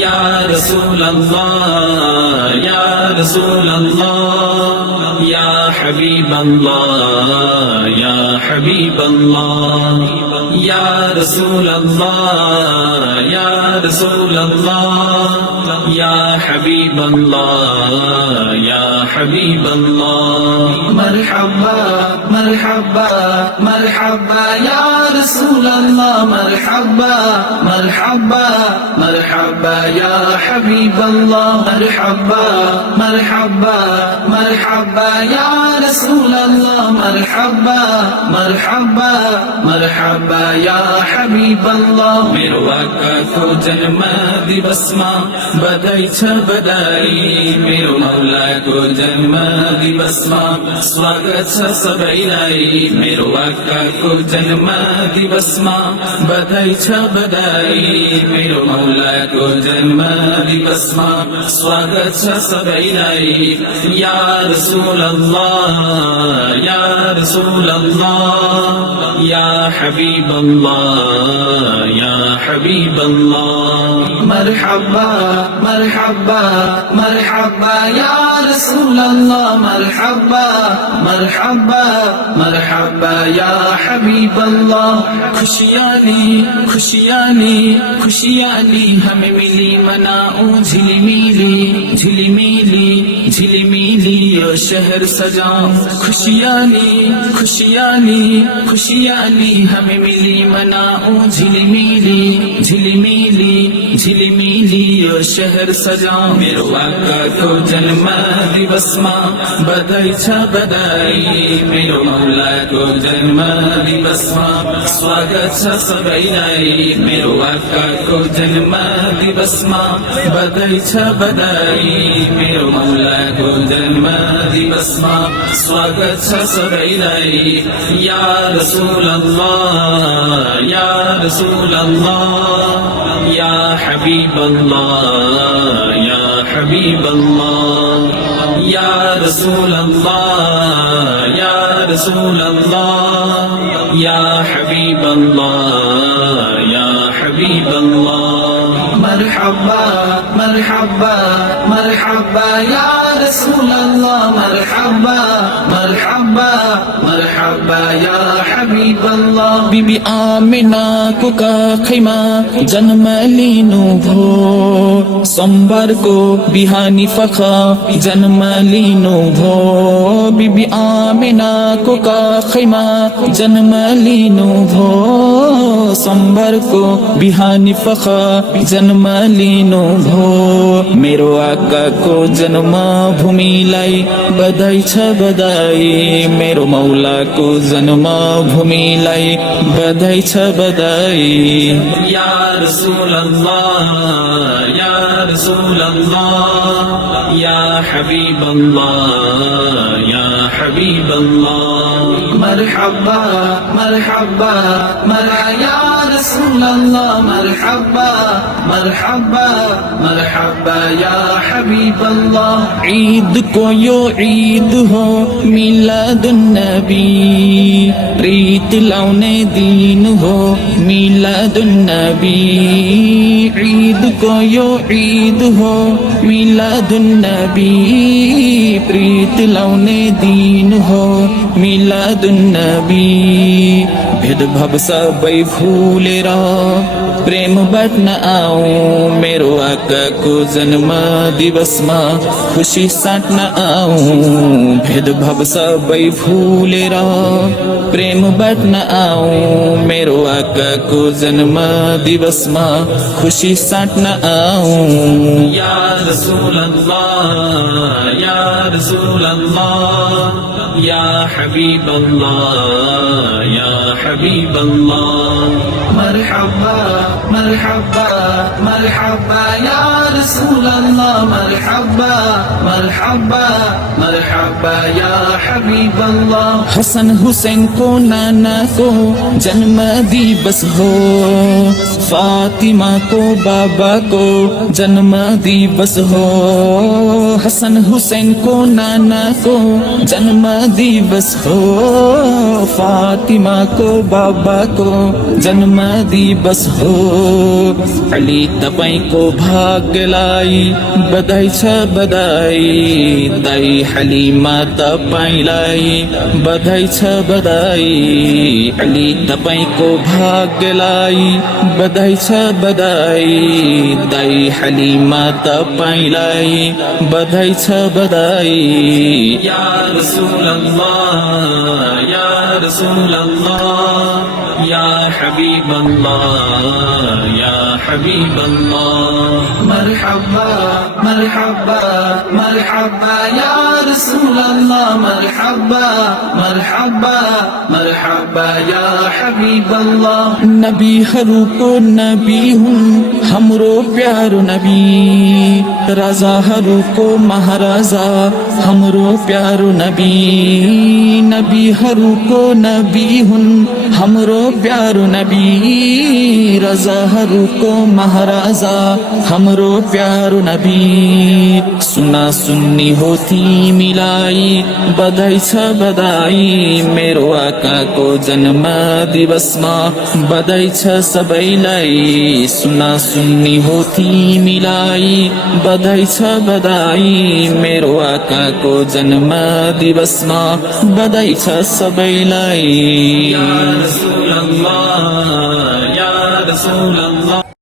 या रसूल अल्लाह या रसूल अल्लाह या हबीब अल्लाह या हबीब अल्लाह या रसूल अल्लाह या रसूल अल्लाह या हबीब अल्लाह या हबीब अल्लाह मरहबा मरहबा मरहबा या रसूल अल्लाह मरहबा मरहबा मरहबा या हबीब अल्लाह मरहबा मरहबा मरहबा या रसूल अल्लाह मरहबा मरहबा मरहबा या हबीब अल्लाह मेरो आकाको जन्म दिवसमा बधाई छ बधाई मेरो मौलाको जन्म दिवसमा स्वागत छ सबैलाई मेरो आकाको जन्म दिवसमा बधाई छ बधाई मेरो मौलाको जन्म दिवसमा स्वागत छ सबैलाई या रसूल अल्लाह या रसूल अल्लाह या हबीब अल्लाह या हबीब अल्लाह मरहबा मरहबा मरहबा या रसूल अल्लाह मरहबा मरहबा मरहबा या हबीब अल्लाह खुशियाँ ली हमें मिली मनाऊं झिलमिली झिलमिली झिलमिली और शहर सजाऊं खुशियाँ ली हमें मिली मनाऊं झिलमिली झिलमिली झिलमिली और शहर सजाऊं मेरो आका को जन्म दिवस मां बधाई छ बधाई मेरो मौला को जन्म दिवस मां स्वागत छ सबैलाई मेरो आका को जन्म दिवस मां बधाई छ बधाई मेरो मौला को जन्म दिवस मां स्वागत छ सबैलाई या रसूल अल्लाह या रसूल अल्लाह या हबीब अल्लाह या हबीब अल्लाह या रसूल अल्लाह या रसूल अल्लाह या हबीब अल्लाह या हबीब अल्लाह मरहबा मरहबा मरहबा या रसूल अल्लाह मरहबा मरहबा मरहबा या हबीब अल्लाह बीबी आमिना को का खैमा जन्म लिनु भो सोमबार को बिहानी फखा जन्म लिनु भो बीबी आमिना को का खैमा जन्म लिनु भो सोमबार को बिहानी फखा जन्म लिनु भो मेरो आका को जन्म भूमिलाई बधाई छ बधाई मेरो मौला को जन्म भूमिलाई बधाई छ बधाई या रसूल अल्लाह या रसूल अल्लाह या हबीब अल्लाह या हबीब अल्लाह मरहबा मरहबा मरहबा या रसूल अल्लाह मरहबा मरहबा मरहबा या हबीब अल्लाह ईद को यो ईद हो मिलादुन नबी प्रीत लाउने दिन हो मिलादुन नबी ईद को यो ईद हो मिलादुन नबी प्रीत लाउने दिन हो मिलादुन नबी भेदभाव सबै भुलेर प्रेम बाँड्न आऊं मेरो आकाको जन्म दिवसमा खुसी साट्न आऊं भेदभाव सबै भुलेर प्रेम बाँड्न आऊं मेरो आकाको जन्म दिवसमा खुसी साट्न आऊं या रसूल अल्लाह या रसूल अल्लाह या हबीब अल्लाह या हबीब अल्लाह मरहबा मरहबा मरहबा या رسول الله مرحبا مرحبا مرحبا يا حبيب الله حسن حسین کو نانا کو جنم दिवस हो फातिमा को बाबा को जन्म दिवस हो हसन हुसैन को नाना को जन्म दिवस हो फातिमा को बाबा को जन्म दिवस हो अली तपाईको भाग्यलाई बधाई छ बधाई दाई हलिमा तपाईलाई बधाई छ बधाई अली तपाईको भाग्यलाई बधाई छ बधाई दाई हलिमा तपाईलाई बधाई छ बधाई या रसूल अल्लाह या रसूल अल्लाह या हबीब अल्लाह या हबीब अल्लाह मरहबा मरहबा मरहबा या रसूल अल्लाह मरहबा मरहबा मरहबा या हबीब अल्लाह नबी हरू को नबी हूँ हमरो प्यारो नबी राजा हरू को महाराजा हमरो प्यारो नबी नबी हरू को नबी हूँ हमरो प्यारो नबी राजा हरू को महाराजा हमरो प्यारो नबी सुना सुन्नी होती मिलाई बधाई छ बधाई मेरो आका को जन्म दिवसमा बधाई छ सबैलाई सुना सुन्नी होती मिलाई बधाई छ बधाई मेरो आका को जन्म दिवसमा बधाई छ सबैलाई या रसूल अल्लाह या रसूल अल्लाह